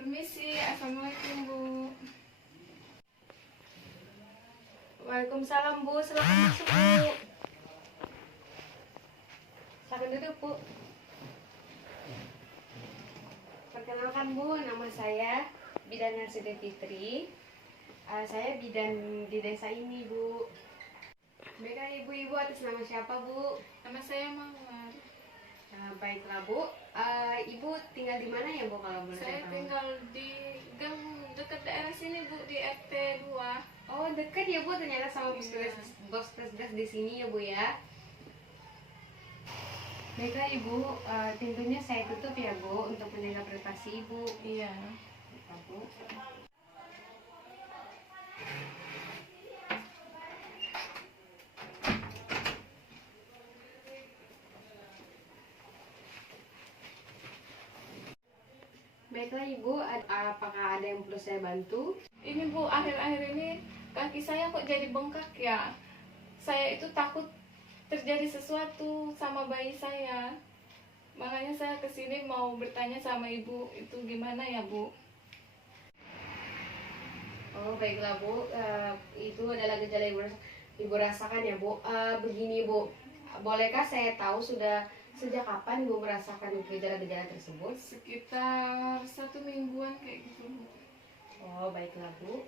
Permisi, assalamualaikum Bu. Waalaikumsalam Bu, silakan masuk Bu. Silakan duduk Bu. Perkenalkan Bu, nama saya Bidan Harsida Fitri. Saya bidan di desa ini Bu. Baiklah ibu-ibu, atas nama siapa Bu? Nama saya Mawar. Baiklah Bu. Ibu tinggal di mana ya Bu kalau boleh Saya tahu? tinggal di gang dekat daerah sini Bu, di RT 2. Oh dekat ya Bu, ternyata sama Iya. bos petugas di sini ya Bu ya. Baiklah Ibu, pintunya saya tutup ya Bu untuk menjaga privasi Ibu. Iya. Baiklah, Bu. Baiklah Ibu, apakah ada yang perlu saya bantu? Ini Bu, akhir-akhir ini kaki saya kok jadi bengkak ya. Saya itu takut terjadi sesuatu sama bayi saya. Makanya saya kesini mau bertanya sama Ibu, itu gimana ya Bu? Oh baiklah Bu, itu adalah gejala Ibu rasakan ya Bu. Begini Bu, bolehkah saya tahu sudah sejak kapan Ibu merasakan gejala-gejala tersebut? Sekitar 1 mingguan kayak gitu Bu. Oh baiklah Bu.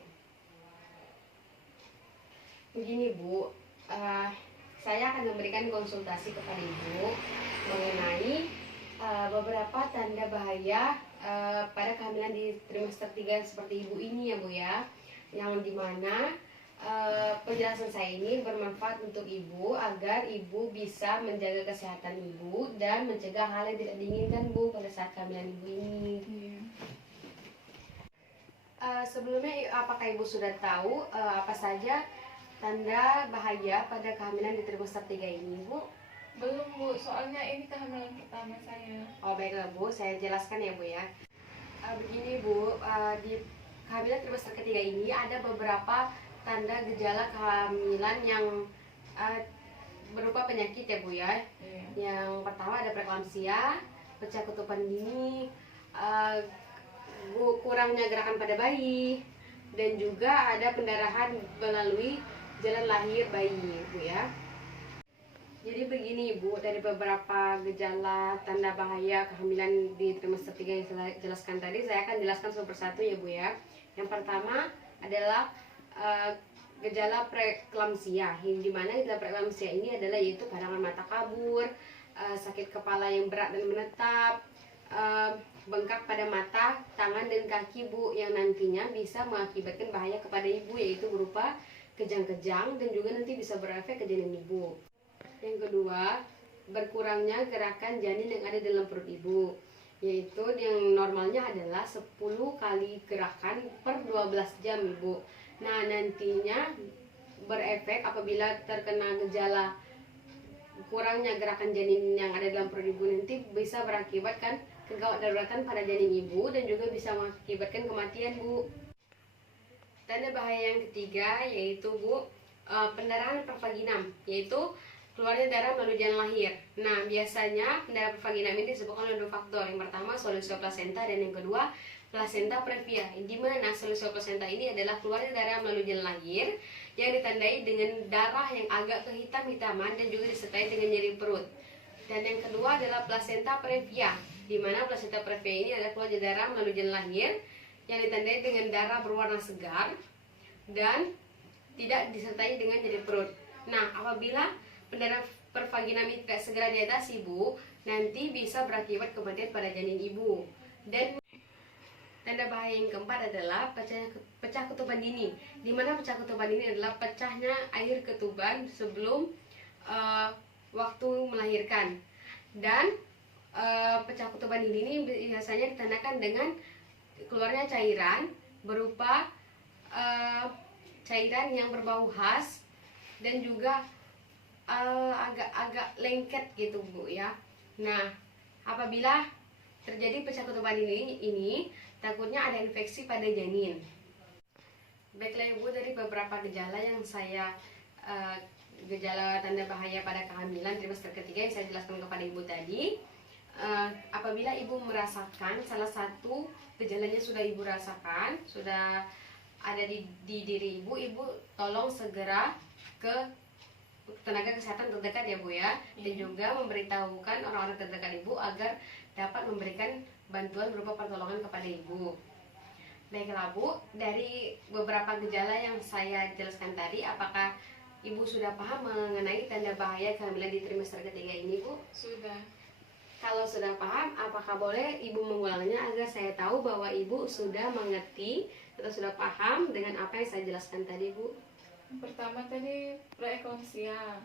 Begini Bu, saya akan memberikan konsultasi kepada Ibu mengenai beberapa tanda bahaya pada kehamilan di trimester 3 seperti Ibu ini ya Bu ya. Yang dimana penjelasan saya ini bermanfaat untuk Ibu agar Ibu bisa menjaga kesehatan Ibu dan mencegah hal yang tidak diinginkan Bu pada saat kehamilan Ibu ini. Iya. Sebelumnya apakah Ibu sudah tahu apa saja tanda bahaya pada kehamilan di trimester 3 ini Bu? Belum Bu, soalnya ini kehamilan pertama saya. Oh baiklah Bu, saya jelaskan ya Bu ya. Begini Bu, di kehamilan trimester ketiga ini ada beberapa tanda gejala kehamilan yang berupa penyakit ya Bu ya. Iya. Yang pertama ada preeklamsia, pecah ketupan dini, kurangnya gerakan pada bayi, dan juga ada pendarahan melalui jalan lahir bayi Bu ya. Jadi begini Bu, dari beberapa gejala tanda bahaya kehamilan di trimester 3 yang saya jelaskan tadi, saya akan jelaskan satu persatu ya Bu ya. Yang pertama adalah gejala preeklamsia, di mana gejala preeklamsia ini adalah yaitu pandangan mata kabur, sakit kepala yang berat dan menetap, bengkak pada mata, tangan dan kaki Bu, yang nantinya bisa mengakibatkan bahaya kepada Ibu, yaitu berupa kejang-kejang dan juga nanti bisa berefek ke janin Ibu. Yang kedua, berkurangnya gerakan janin yang ada dalam perut Ibu, yaitu yang normalnya adalah 10 kali gerakan per 12 jam Ibu. Nah nantinya berefek apabila terkena gejala kurangnya gerakan janin yang ada dalam perut Ibu, nanti bisa berakibatkan kegawat daruratan pada janin Ibu dan juga bisa mengakibatkan kematian Bu. Tanda bahaya yang ketiga yaitu Bu, pendarahan pervaginam, yaitu keluarnya darah melalui jalan lahir. Nah biasanya pendarahan pervaginam ini disebabkan oleh 2 faktor. Yang pertama solusio plasenta dan yang kedua placenta previa, di mana solusio plasenta ini adalah keluarnya darah melalui jalan lahir yang ditandai dengan darah yang agak kehitam-hitaman dan juga disertai dengan nyeri perut. Dan yang kedua adalah placenta previa, di mana placenta previa ini adalah keluarnya darah melalui jalan lahir yang ditandai dengan darah berwarna segar dan tidak disertai dengan nyeri perut. Nah apabila pendarahan pervaginam ini tidak segera diatasi Bu, nanti bisa berakibat kematian pada janin Ibu. Dan tanda bahaya yang keempat adalah pecah ketuban dini, di mana pecah ketuban dini adalah pecahnya air ketuban sebelum waktu melahirkan. Dan pecah ketuban dini ini biasanya ditandakan dengan keluarnya cairan berupa cairan yang berbau khas dan juga agak-agak lengket gitu Bu ya. Nah apabila terjadi pecah ketuban ini takutnya ada infeksi pada janin. Baiklah Ibu, dari beberapa gejala yang saya gejala tanda bahaya pada kehamilan trimester ketiga yang saya jelaskan kepada Ibu tadi, apabila Ibu merasakan salah satu gejalanya sudah ibu rasakan, sudah ada di diri ibu, ibu tolong segera ke tenaga kesehatan terdekat ya Bu ya, dan juga memberitahukan orang-orang terdekat ibu agar dapat memberikan bantuan berupa pertolongan kepada ibu. Baiklah Bu, dari beberapa gejala yang saya jelaskan tadi, apakah ibu sudah paham mengenai tanda bahaya kehamilan di trimester ketiga ini Bu? Sudah. Kalau sudah paham, apakah boleh ibu mengulangnya agar saya tahu bahwa ibu sudah mengerti atau sudah paham dengan apa yang saya jelaskan tadi Bu? Pertama tadi preeklamsia.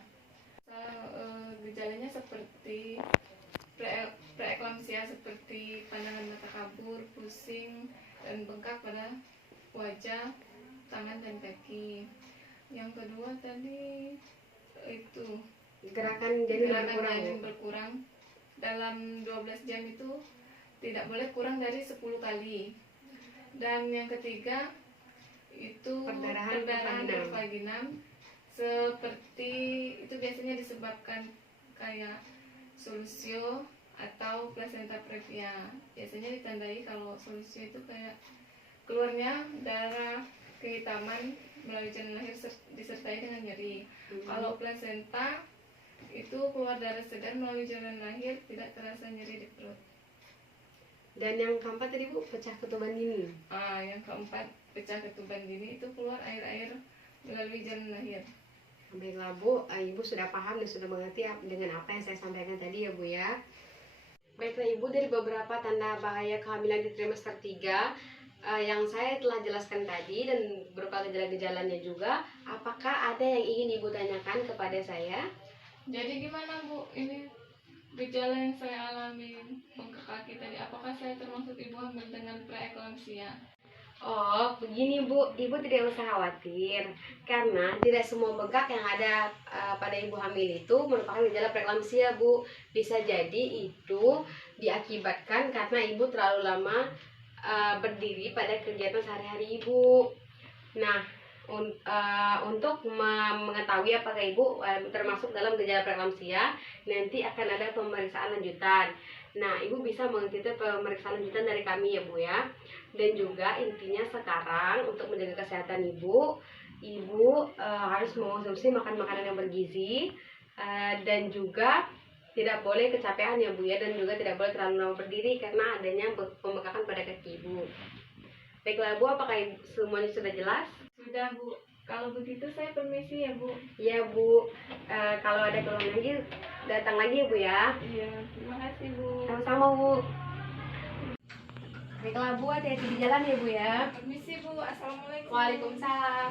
Gejalanya seperti preeklamsia seperti pandangan mata kabur, pusing, dan bengkak pada wajah, tangan, dan kaki. Yang kedua tadi itu Gerakan janin gerakan berkurang. janin berkurang. Dalam 12 jam itu tidak boleh kurang dari 10 kali. Dan yang ketiga itu Perdarahan vaginam, seperti itu biasanya disebabkan kayak solusio atau placenta previa. Biasanya ditandai kalau solusio itu kayak keluarnya darah kehitaman melalui janin lahir disertai dengan nyeri. Kalau placenta itu keluar darah segar melalui jalan lahir, tidak terasa nyeri di perut. Dan yang keempat tadi Bu, pecah ketuban dini. Yang keempat, pecah ketuban dini itu keluar air-air melalui jalan lahir. Baiklah Bu, ibu sudah paham dan sudah mengerti dengan apa yang saya sampaikan tadi ya Bu ya. Baiklah Ibu, dari beberapa tanda bahaya kehamilan di trimester 3 yang saya telah jelaskan tadi dan berupa gejala-gejalanya juga, apakah ada yang ingin Ibu tanyakan kepada saya? Jadi gimana Bu, ini gejala yang saya alami bengkak kaki tadi, apakah saya termasuk ibu hamil dengan preeklamsia? Oh, begini Bu, Ibu tidak usah khawatir karena tidak semua bengkak yang ada pada ibu hamil itu merupakan gejala preeklamsia Bu. Bisa jadi itu diakibatkan karena ibu terlalu lama berdiri pada kegiatan sehari-hari ibu. Nah, untuk mengetahui apakah ibu termasuk dalam gejala preeklamsia, nanti akan ada pemeriksaan lanjutan. Nah, ibu bisa mengikuti pemeriksaan lanjutan dari kami ya Bu ya. Dan juga intinya sekarang untuk menjaga kesehatan ibu harus mengonsumsi makan makanan yang bergizi, dan juga tidak boleh kecapean ya Bu ya, dan juga tidak boleh terlalu lama berdiri karena adanya pembengkakan pada kaki ibu. Baiklah Bu, apakah semuanya sudah jelas? Sudah Bu, kalau begitu saya permisi ya Bu. Iya Bu, kalau ada keluhan lagi datang lagi ya Bu ya. Iya, terima kasih Bu. Sama-sama Bu. Baiklah Bu, hati-hati di jalan ya Bu ya. Permisi Bu, assalamualaikum. Waalaikumsalam.